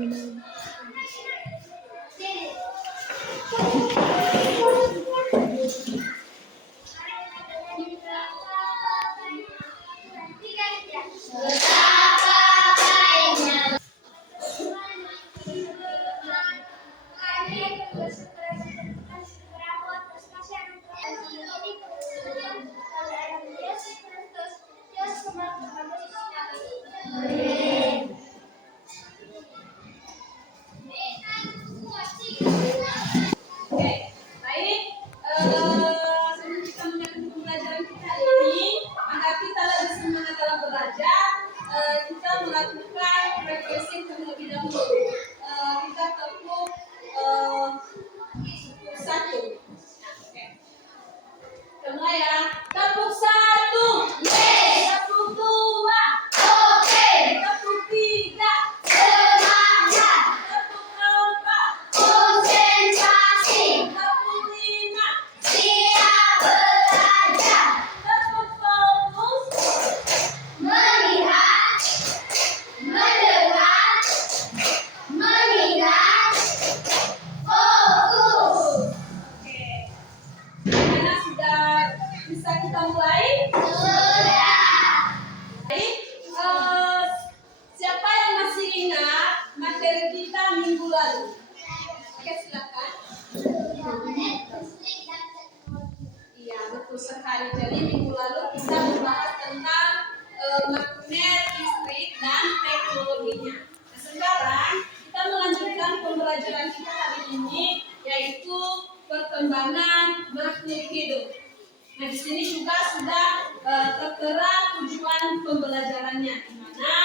minum. Sebelum kita menyambut pembelajaran kita hari ini, agar kita lebih semangat dalam belajar, kita melakukan refreshing terlebih dahulu. Kita tepuk satu. Mulai ya. Tepuk satu. Tepuk dua. Tepuk tiga. Tepuk empat. Tepuk lima. Tepuk fokus. Karena sudah bisa kita mulai. Baik, siapa yang masih ingat materi kita minggu lalu? Oke, silakan. Iya, betul sekali. Jadi minggu lalu kita membahas tentang magnet listrik dan teknologinya. Nah, sekarang kita melanjutkan pembelajaran kita hari ini, yaitu perkembangan makhluk hidup. Nah, di sini juga sudah tertera tujuan pembelajarannya, di mana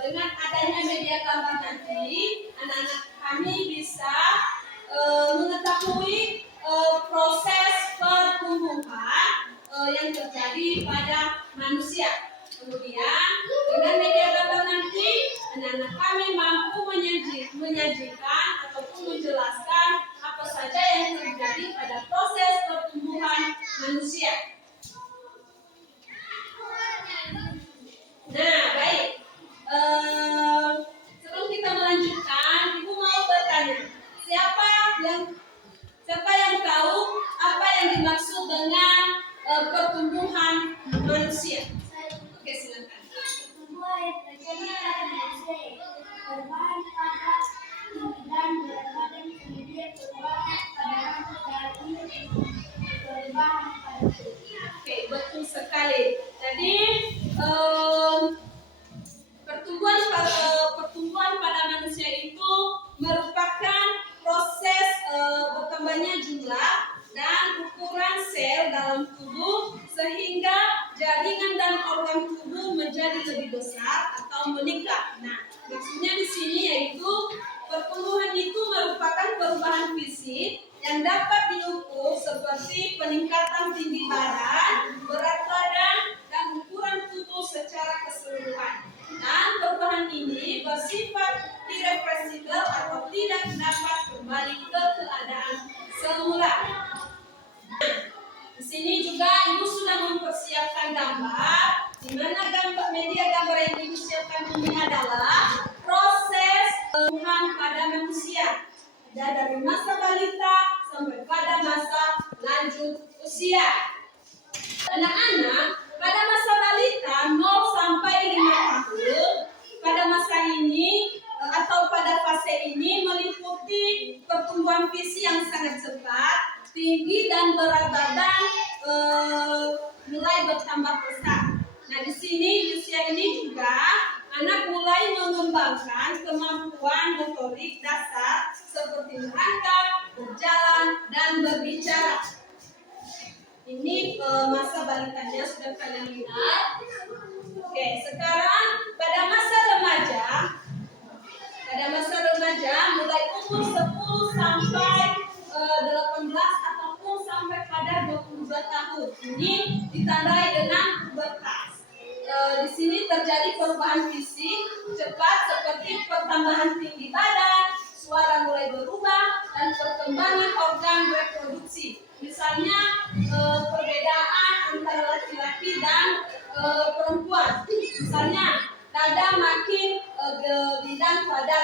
dengan adanya media gambar nanti, anak-anak kami bisa mengetahui proses pertumbuhan yang terjadi pada manusia. Kemudian dengan media gambar nanti, anak-anak kami mampu menyajikan ataupun menjelaskan apa saja yang terjadi pada proses pertumbuhan manusia. Nah, baik. Sebelum kita melanjutkan, Ibu mau bertanya, siapa yang tahu apa yang dimaksud dengan pertumbuhan manusia? Oke, silakan. Pertumbuhan yang terjadi pada manusia yaitu perubahan pada tinggi dan berat badan, kemudian perubahan pada rambut dan perubahan pada kulit. Oke, betul sekali. Jadi pertumbuhan pada manusia itu merupakan proses bertambahnya jumlah dan ukuran sel dalam tubuh sehingga jaringan dan organ tubuh menjadi lebih besar atau meningkat. Nah, maksudnya di sini yaitu pertumbuhan itu merupakan perubahan fisik yang dapat diukur seperti peningkatan tinggi badan, berat badan, dan ukuran tubuh secara keseluruhan. Dan perubahan ini bersifat irreversibel atau tidak dapat kembali ke keadaan semula. Di sini juga Ibu sudah mempersiapkan gambar, di mana media gambar yang Ibu siapkan ini adalah proses pertumbuhan pada manusia. Ada dari masa balita sampai pada masa lanjut usia. Anak-anak pada masa balita 0 sampai 5 tahun, pada masa ini atau pada fase ini meliputi pertumbuhan fisik yang sangat cepat, tinggi dan berat badan mulai bertambah besar. Nah, di sini usia ini juga anak mulai mengembangkan kemampuan motorik dasar seperti merangkak, berjalan, dan berbicara. Ini masa balitanya sudah kalian lihat. Oke, sekarang pada masa remaja mulai umur 10 sampai 18 ataupun sampai pada 22 tahun. Ini ditandai dengan pubertas. Di sini terjadi perubahan fisik cepat seperti pertambahan tinggi badan, suara mulai berubah, dan perkembangan organ reproduksi. Misalnya perbedaan antara laki-laki dan perempuan. Misalnya dada makin bidang pada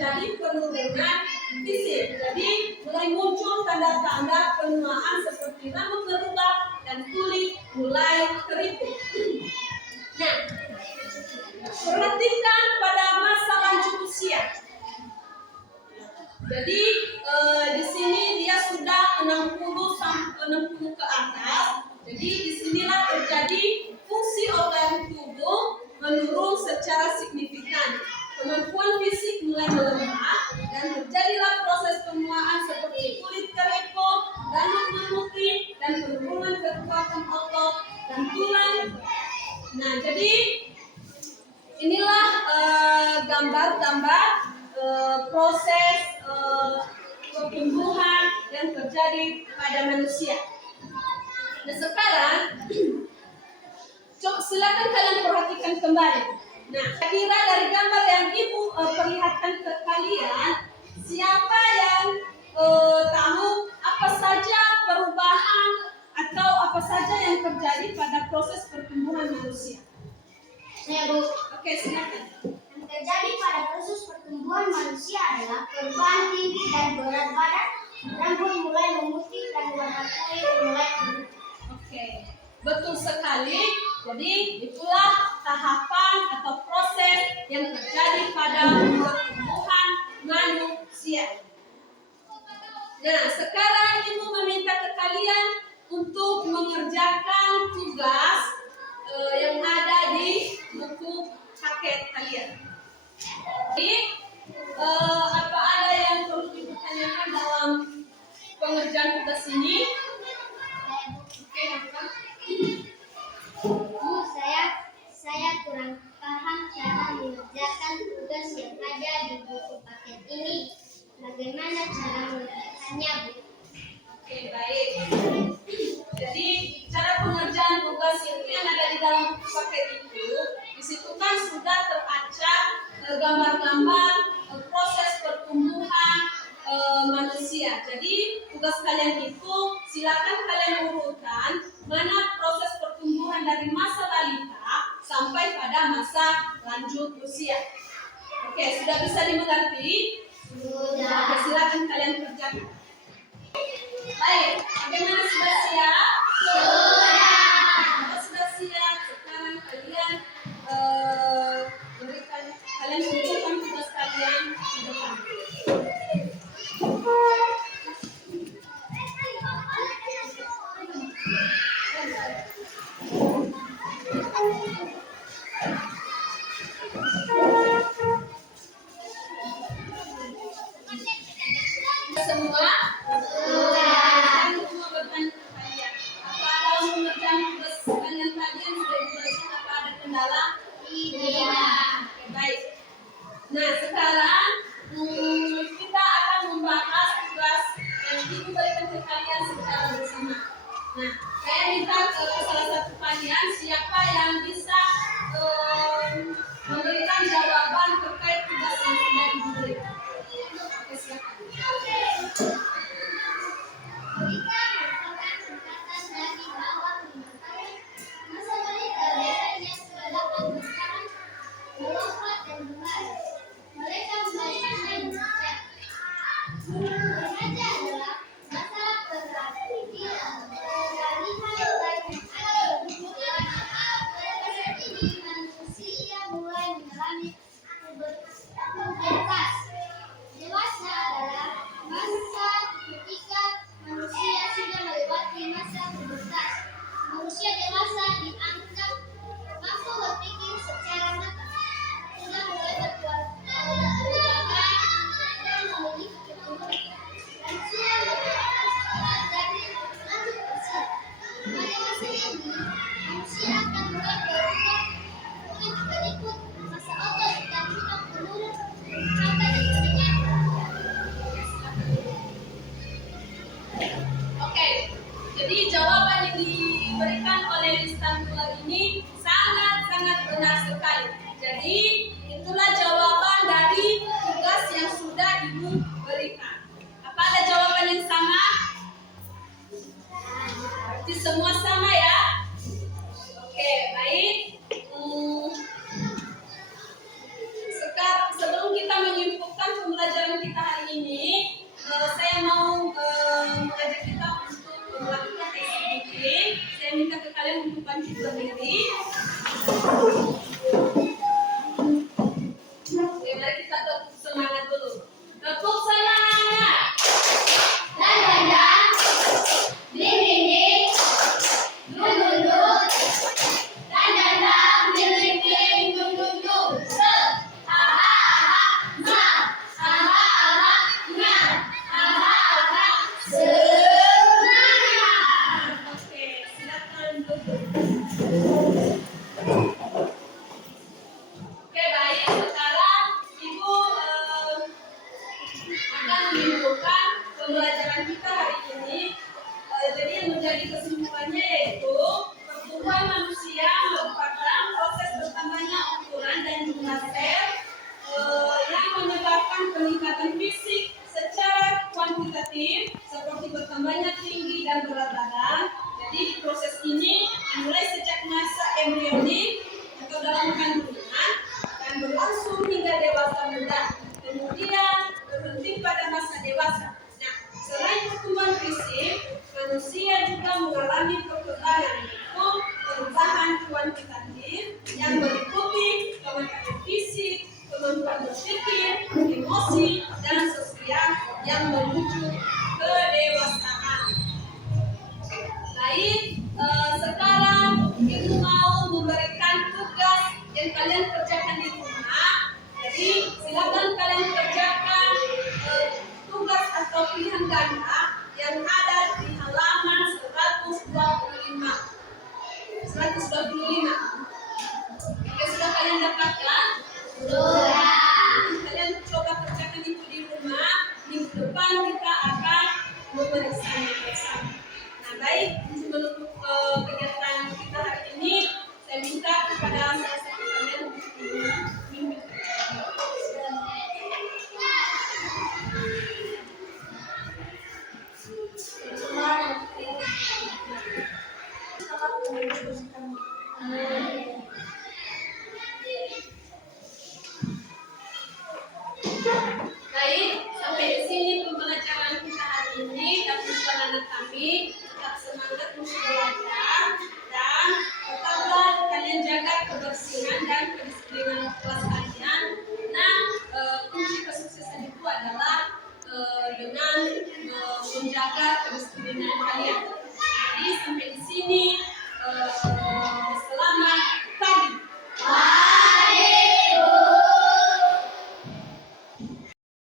terjadi penurunan fisik. Jadi mulai muncul tanda-tanda penuaan seperti rambut berubah dan kulit mulai keriput. Nah, perhatikan pada masa lanjut usia. Jadi di sini dia sudah 60 ke atas. Jadi disinilah terjadi fungsi organ tubuh menurun secara signifikan. Kemampuan fisik mulai melemah dan terjadilah proses penuaan seperti kulit keriput, rambut memutih, dan penurunan kekuatan otot dan tulang. Nah, jadi inilah gambar-gambar proses pertumbuhan yang terjadi pada manusia. Nah, sekarang silakan kalian perhatikan kembali. Nah, kira dari gambar yang ibu perlihatkan ke kalian, siapa yang tahu apa saja perubahan atau apa saja yang terjadi pada proses pertumbuhan manusia? Saya, Bu. Oke, silakan. Yang terjadi pada proses pertumbuhan manusia adalah perubahan tinggi dan berat badan, rambut mulai memutih dan warna kulit mulai berubah. Oke, betul sekali. Jadi itulah tahapan atau proses yang terjadi pada pertumbuhan manusia. Nah, sekarang ibu meminta ke kalian untuk mengerjakan tugas yang ada di buku paket kalian. Jadi apa ada yang perlu dipertanyakan dalam pengerjaan tugas ini? Bu, saya kurang paham cara mengerjakan tugas yang ada di buku paket ini. Bagaimana cara mengerjakannya, Bu? Oke, baik. Jadi cara pengerjaan tugas itu yang ada di dalam buku paket itu, di situ kan sudah teracak gambar-gambar proses pertumbuhan manusia. Jadi tugas kalian itu silakan kalian urutkan mana proses pertumbuhan dari masa balita sampai pada masa lanjut usia. Oke, sudah bisa dimengerti? Sudah. Oke, silakan kalian kerjakan. Baik, bagaimana sudah siap? Kalau sudah siap, sekarang kalian kalian kumpulkan tugas kalian di depan. Semua? Kalian semua bertanya ke kalian. Apa dalam mengerjakan tugas kalian tadi yang sudah dibaca, apa ada kendala? Tidak. Oke, baik. Nah, sekarang kita akan membahas tugas yang ibu berikan ke kalian secara bersama. Nah, saya minta ke salah satu kalian siapa yang bisa memberikan jawaban terkait tugas yang sudah diberikan. Oke, silakan. dan menuju kedewasaan. Baik, sekarang ibu mau memberikan tugas yang kalian kerjakan di rumah. Jadi silakan kalian kerjakan tugas atau pilihan ganda yang ada di halaman 125. 125. Oke, sudah kalian dapatkan? Sudah. Kalian coba kerjakan itu di rumah. Minggu depan kita akan memeriksanya bersama. Nah, baik, sebelum kegiatan kita hari ini, saya minta kepada salah satu kalian untuk memimpin. Baik, sampai di sini pembelajaran kita hari ini. Dan anak kami tetap semangat untuk belajar dan tetaplah kalian jaga kebersihan dan kedisiplinan kelas kalian. Nah, kunci kesuksesan itu adalah dengan menjaga kedisiplinan kalian. Jadi sampai di sini.